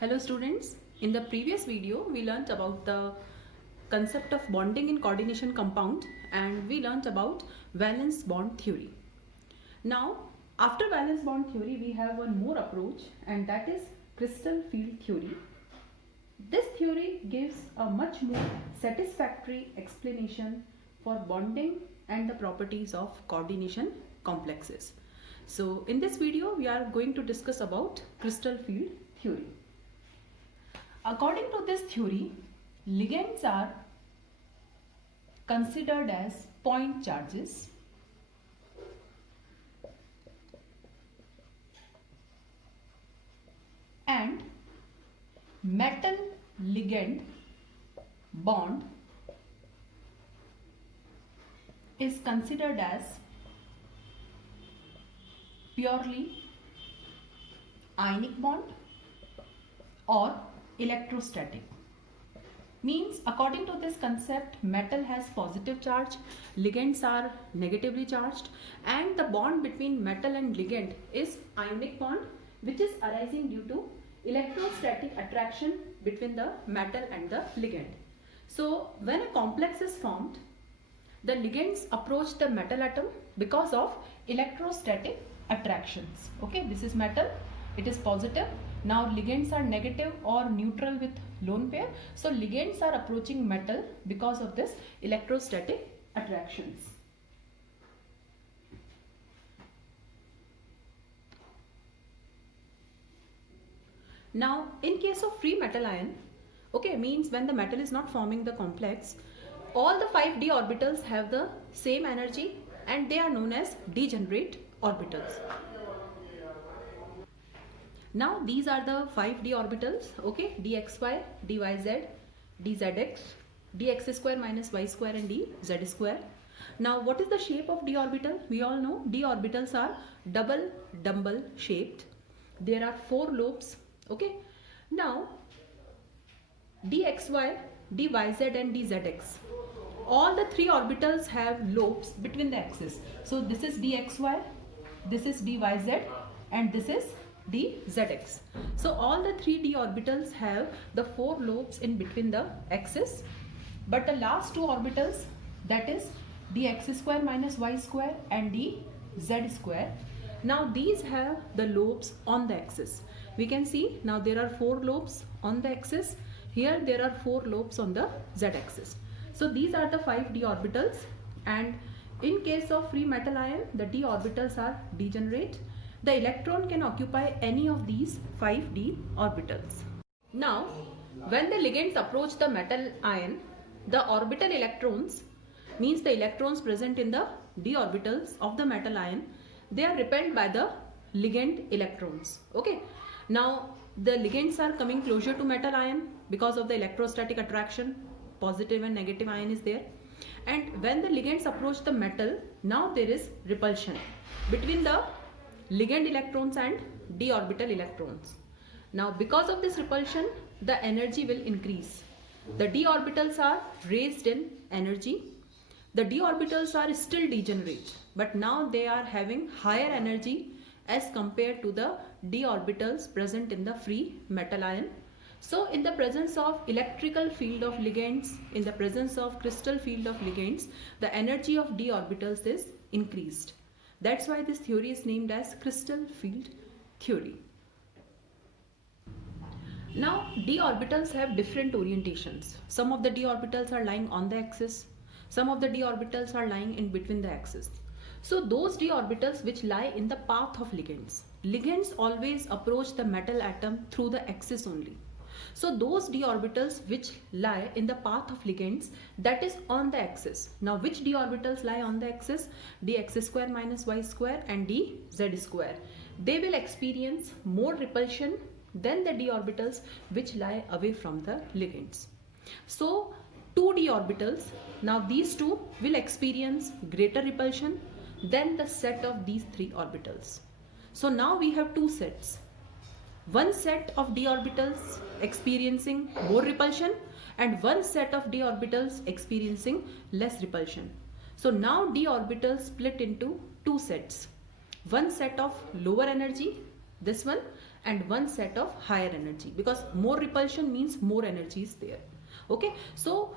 Hello students, in the previous video we learnt about the concept of bonding in coordination compound and we learnt about valence bond theory. Now after valence bond theory we have one more approach and that is crystal field theory. This theory gives a much more satisfactory explanation for bonding and the properties of coordination complexes. So in this video we are going to discuss about crystal field theory. According to this theory, ligands are considered as point charges and metal ligand bond is considered as purely ionic bond or electrostatic. Means according to this concept, metal has positive charge, ligands are negatively charged, and the bond between metal and ligand is ionic bond, which is arising due to electrostatic attraction between the metal and the ligand. So when a complex is formed, the ligands approach the metal atom because of electrostatic attractions. Okay, this is metal, it is positive. Now ligands are negative or neutral with lone pair. So ligands are approaching metal because of this electrostatic attractions. Now in case of free metal ion, okay, means when the metal is not forming the complex, all the 5d orbitals have the same energy and they are known as degenerate orbitals. Now these are the 5d orbitals, okay, dxy, dyz, dzx, dx square minus y square and dz square. Now what is the shape of d orbital? We all know d orbitals are double dumbbell shaped. There are 4 lobes, okay. Now dxy, dyz and dzx, all the 3 orbitals have lobes between the axes. So this is dxy, this is dyz and this is dzx. So all the 3d orbitals have the 4 lobes in between the axis, but the last 2 orbitals, that is dx square minus y square and dz square, now these have the lobes on the axis. We can see now there are 4 lobes on the axis, here there are 4 lobes on the z axis. So these are the 5d orbitals, and in case of free metal ion the d orbitals are degenerate. The electron can occupy any of these 5d orbitals. Now, when the ligands approach the metal ion, the orbital electrons, means the electrons present in the d orbitals of the metal ion, they are repelled by the ligand electrons. Okay. Now, the ligands are coming closer to metal ion because of the electrostatic attraction, positive and negative ion is there. And when the ligands approach the metal, now there is repulsion between the ligand electrons and d orbital electrons. Now because of this repulsion, the energy will increase. The d orbitals are raised in energy. The d orbitals are still degenerate, but now they are having higher energy as compared to the d orbitals present in the free metal ion. So in the presence of electrical field of ligands, in the presence of crystal field of ligands, the energy of d orbitals is increased. That's why this theory is named as crystal field theory. Now d orbitals have different orientations. Some of the d orbitals are lying on the axis, some of the d orbitals are lying in between the axis. So those d orbitals which lie in the path of ligands, ligands always approach the metal atom through the axis only. So those d orbitals which lie in the path of ligands, that is on the axis. Now which d orbitals lie on the axis? dx square minus y square and dz square. They will experience more repulsion than the d orbitals which lie away from the ligands. So 2d orbitals, now these two will experience greater repulsion than the set of these 3 orbitals. So now we have 2 sets. One set of d orbitals experiencing more repulsion and one set of d orbitals experiencing less repulsion. So now d orbitals split into 2 sets. One set of lower energy, this one, and one set of higher energy, because more repulsion means more energy is there. Okay, so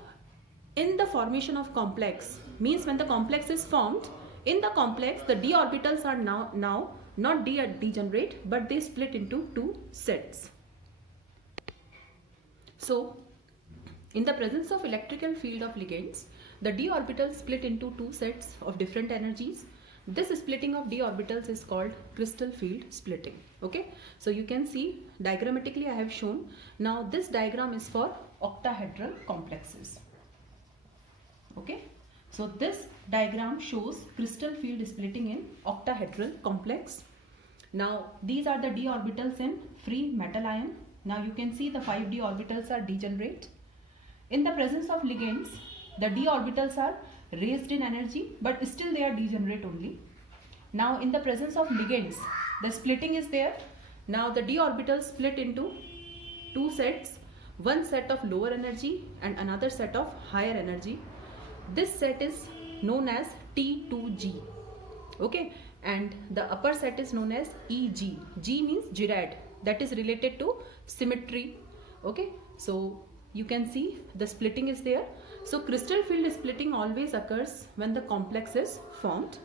in the formation of complex, means when the complex is formed, in the complex the d orbitals are now not degenerate, but they split into two sets. So in the presence of electrical field of ligands, the d orbitals split into two sets of different energies. This splitting of d orbitals is called crystal field splitting. Okay, so you can see diagrammatically I have shown. Now this diagram is for octahedral complexes. Okay, so this diagram shows crystal field splitting in octahedral complex. Now these are the d orbitals in free metal ion. Now you can see the 5d orbitals are degenerate. In the presence of ligands, the d orbitals are raised in energy, but still they are degenerate only. Now in the presence of ligands, the splitting is there. Now the d orbitals split into two sets, one set of lower energy and another set of higher energy. This set is known as T2G. Okay, and the upper set is known as EG. G means Girard, that is related to symmetry. Okay, so you can see the splitting is there. So crystal field splitting always occurs when the complex is formed.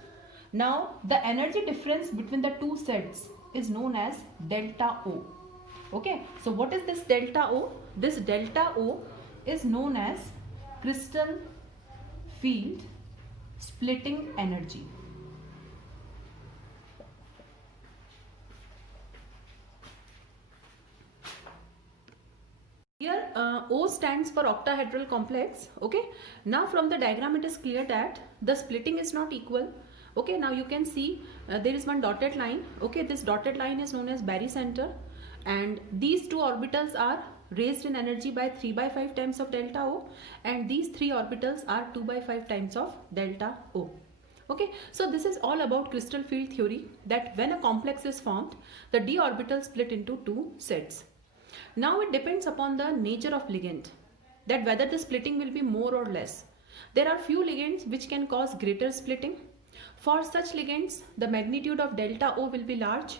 Now the energy difference between the two sets is known as delta O. Okay, so what is this delta O? This delta O is known as crystal field splitting energy. Here O stands for octahedral complex. Okay, now from the diagram it is clear that the splitting is not equal. Okay, now you can see there is one dotted line. Okay, this dotted line is known as barycenter, and these two orbitals are raised in energy by 3/5 times of delta O, and these three orbitals are 2/5 times of delta O. Okay, so this is all about crystal field theory, that when a complex is formed, the d orbitals split into two sets. Now it depends upon the nature of ligand, that whether the splitting will be more or less. There are few ligands which can cause greater splitting. For such ligands, the magnitude of delta O will be large,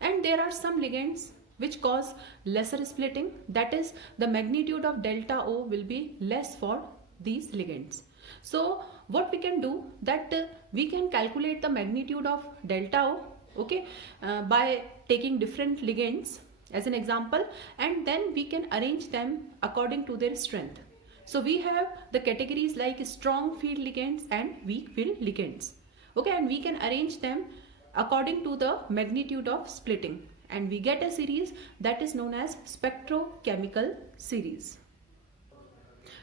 and there are some ligands which cause lesser splitting, that is the magnitude of delta O will be less for these ligands. So what we can do, that we can calculate the magnitude of delta O, okay, by taking different ligands as an example, and then we can arrange them according to their strength. So we have the categories like strong field ligands and weak field ligands. Okay, and we can arrange them according to the magnitude of splitting, and we get a series that is known as spectrochemical series.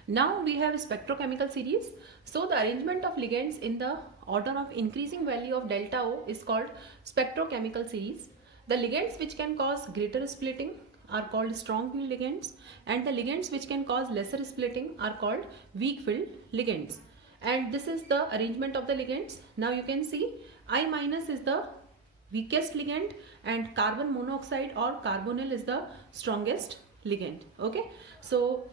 Now we have a spectrochemical series. So the arrangement of ligands in the order of increasing value of delta O is called spectrochemical series. The ligands which can cause greater splitting are called strong field ligands, and the ligands which can cause lesser splitting are called weak field ligands. And this is the arrangement of the ligands. Now you can see I minus is the weakest ligand and carbon monoxide or carbonyl is the strongest ligand. Okay, so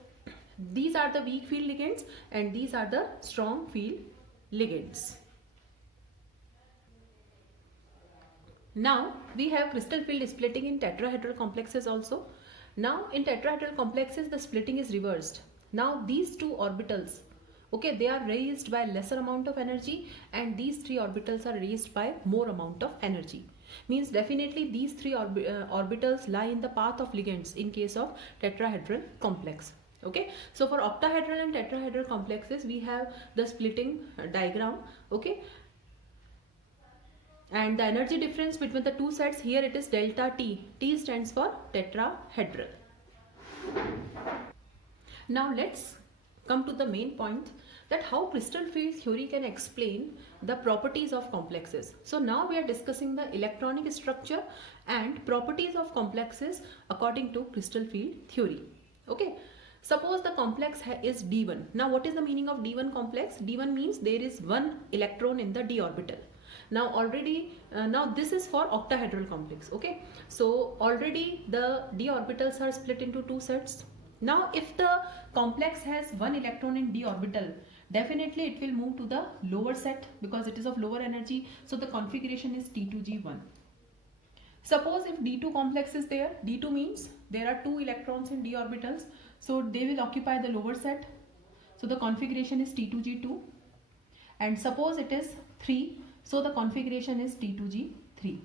these are the weak field ligands and these are the strong field ligands. Now we have crystal field splitting in tetrahedral complexes also. Now in tetrahedral complexes the splitting is reversed. Now these two orbitals, okay, they are raised by lesser amount of energy, and these three orbitals are raised by more amount of energy. Means definitely these three orbitals lie in the path of ligands in case of tetrahedral complex. Okay, so for octahedral and tetrahedral complexes we have the splitting diagram. Okay, and the energy difference between the two sets, here it is delta T. T stands for tetrahedral. Now let's come to the main point, that how crystal field theory can explain the properties of complexes. So now we are discussing the electronic structure and properties of complexes according to crystal field theory. Okay, suppose the complex is D1. Now what is the meaning of D1 complex? D1 means there is one electron in the d orbital. Now already now this is for octahedral complex. Okay, so already the d orbitals are split into two sets. Now if the complex has one electron in d orbital, definitely it will move to the lower set because it is of lower energy. So the configuration is T2G1. Suppose if D2 complex is there, D2 means there are 2 electrons in d orbitals, so they will occupy the lower set. So the configuration is T2G2. And suppose it is 3, so the configuration is T2G3.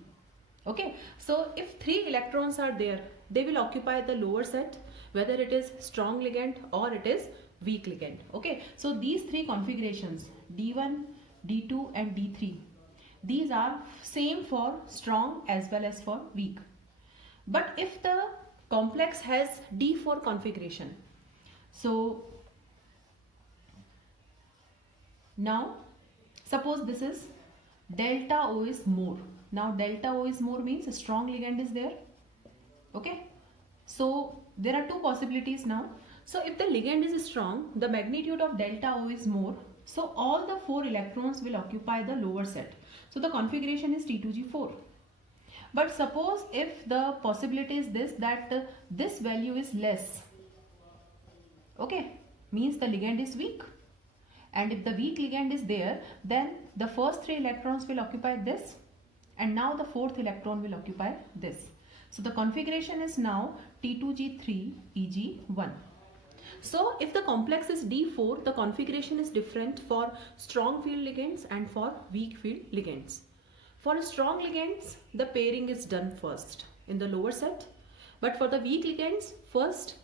Okay, so if 3 electrons are there, they will occupy the lower set, whether it is strong ligand or it is weak ligand. Okay, so these 3 configurations, D1, D2 and D3, these are same for strong as well as for weak. But if the complex has D4 configuration, so now suppose this is delta O is more. Now delta O is more means a strong ligand is there. Okay, so there are 2 possibilities now. So if the ligand is strong, the magnitude of delta O is more, so all the 4 electrons will occupy the lower set. So the configuration is T2G4. But suppose if the possibility is this, that this value is less, okay, means the ligand is weak. And if the weak ligand is there, then the first 3 electrons will occupy this, and now the 4th electron will occupy this. So the configuration is now T2G3 Eg1. So if the complex is D4, the configuration is different for strong field ligands and for weak field ligands. For strong ligands, the pairing is done first in the lower set, but for the weak ligands, first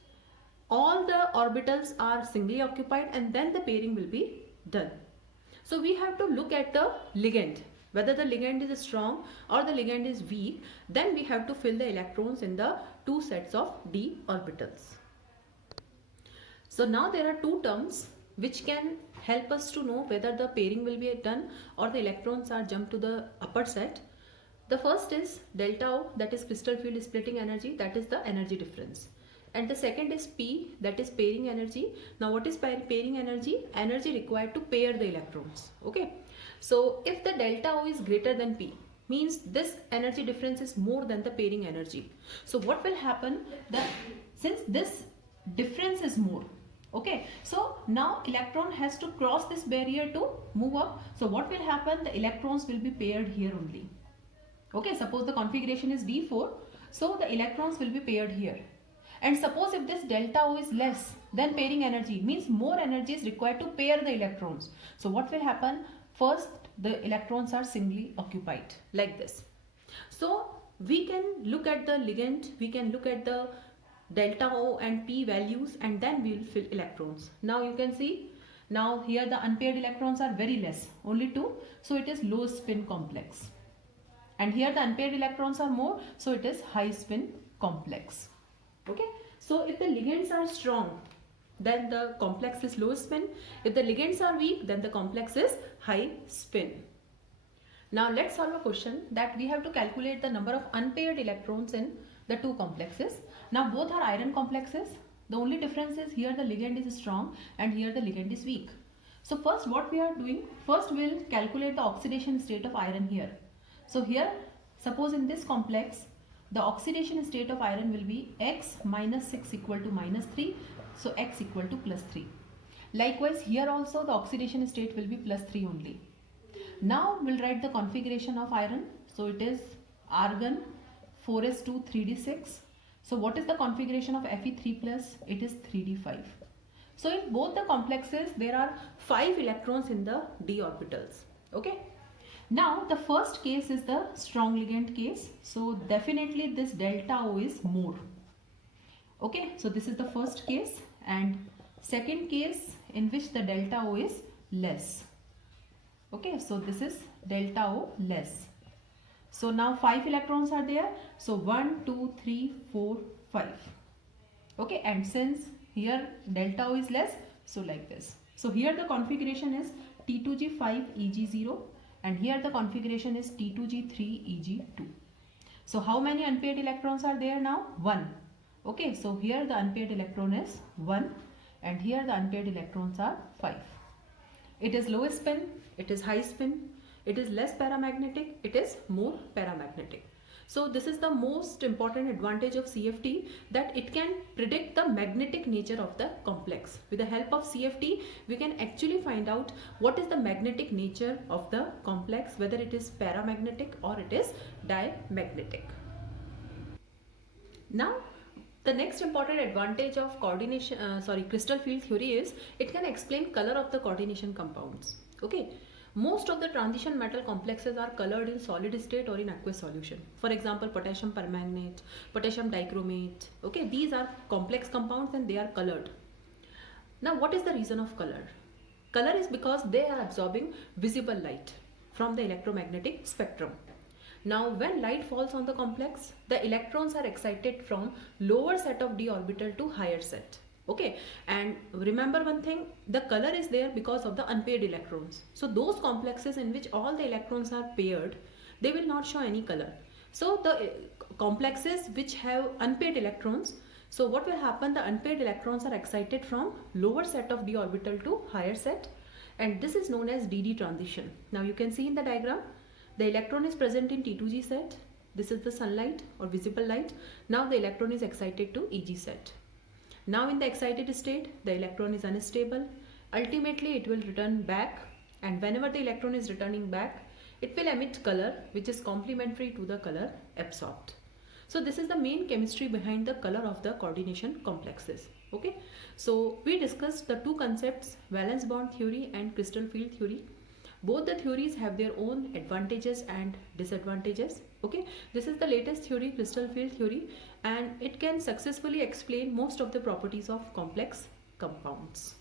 all the orbitals are singly occupied and then the pairing will be done. So we have to look at the ligand, whether the ligand is strong or the ligand is weak, then we have to fill the electrons in the 2 sets of d orbitals. So now there are 2 terms which can help us to know whether the pairing will be done or the electrons are jumped to the upper set. The first is delta O, that is crystal field splitting energy, that is the energy difference. And the second is P, that is pairing energy. Now what is pairing energy? Energy required to pair the electrons. Okay. So if the delta O is greater than P, means this energy difference is more than the pairing energy. So what will happen? Since this difference is more, okay, so now electron has to cross this barrier to move up. So what will happen? The electrons will be paired here only. Okay, suppose the configuration is D4, so the electrons will be paired here. And suppose if this delta O is less than pairing energy, means more energy is required to pair the electrons. So what will happen? First, the electrons are singly occupied like this. So we can look at the ligand, we can look at the delta O and P values, and then we will fill electrons. Now you can see, now here the unpaired electrons are very less, only 2, so it is low spin complex. And here the unpaired electrons are more, so it is high spin complex. Okay, so if the ligands are strong, then the complex is low spin. If the ligands are weak, then the complex is high spin. Now let's solve a question that we have to calculate the number of unpaired electrons in the 2 complexes. Now both are iron complexes. The only difference is here the ligand is strong and here the ligand is weak. So first what we are doing, first we will calculate the oxidation state of iron here. So here, suppose in this complex, the oxidation state of iron will be X minus 6 equal to minus 3. So X equal to plus 3. Likewise here also the oxidation state will be plus 3 only. Now we'll write the configuration of iron. So it is argon 4s2 3d6. So what is the configuration of Fe3 plus? It is 3d5. So in both the complexes there are 5 electrons in the d orbitals. Okay. Now the first case is the strong ligand case. So definitely this delta O is more. Okay, so this is the first case, and second case in which the delta O is less. Okay, so this is delta O less. So now 5 electrons are there. So 1, 2, 3, 4, 5. Okay, and since here delta O is less, so like this. So here the configuration is T2G5 Eg0, and here the configuration is T2G3 Eg2. So how many unpaired electrons are there now? 1. Okay, so here the unpaired electron is 1 and here the unpaired electrons are 5. It is low spin, it is high spin, it is less paramagnetic, it is more paramagnetic. So this is the most important advantage of CFT, that it can predict the magnetic nature of the complex. With the help of CFT, we can actually find out what is the magnetic nature of the complex, whether it is paramagnetic or it is diamagnetic. Now, the next important advantage of crystal field theory is it can explain color of the coordination compounds. Okay, most of the transition metal complexes are colored in solid state or in aqueous solution. For example, potassium permanganate, potassium dichromate. Okay, these are complex compounds and they are colored. Now, what is the reason of color? Color is because they are absorbing visible light from the electromagnetic spectrum. Now, when light falls on the complex, the electrons are excited from lower set of d orbital to higher set. Okay, and remember one thing, the color is there because of the unpaired electrons. So those complexes in which all the electrons are paired, they will not show any color. So the complexes which have unpaired electrons, so what will happen, the unpaired electrons are excited from lower set of d orbital to higher set, and this is known as dd transition. Now you can see in the diagram, the electron is present in T2G set. This is the sunlight or visible light. Now the electron is excited to EG set. Now in the excited state, the electron is unstable. Ultimately it will return back, and whenever the electron is returning back, it will emit color which is complementary to the color absorbed. So this is the main chemistry behind the color of the coordination complexes. Okay, so we discussed the two concepts, valence bond theory and crystal field theory. Both the theories have their own advantages and disadvantages. Okay, this is the latest theory, crystal field theory, and it can successfully explain most of the properties of complex compounds.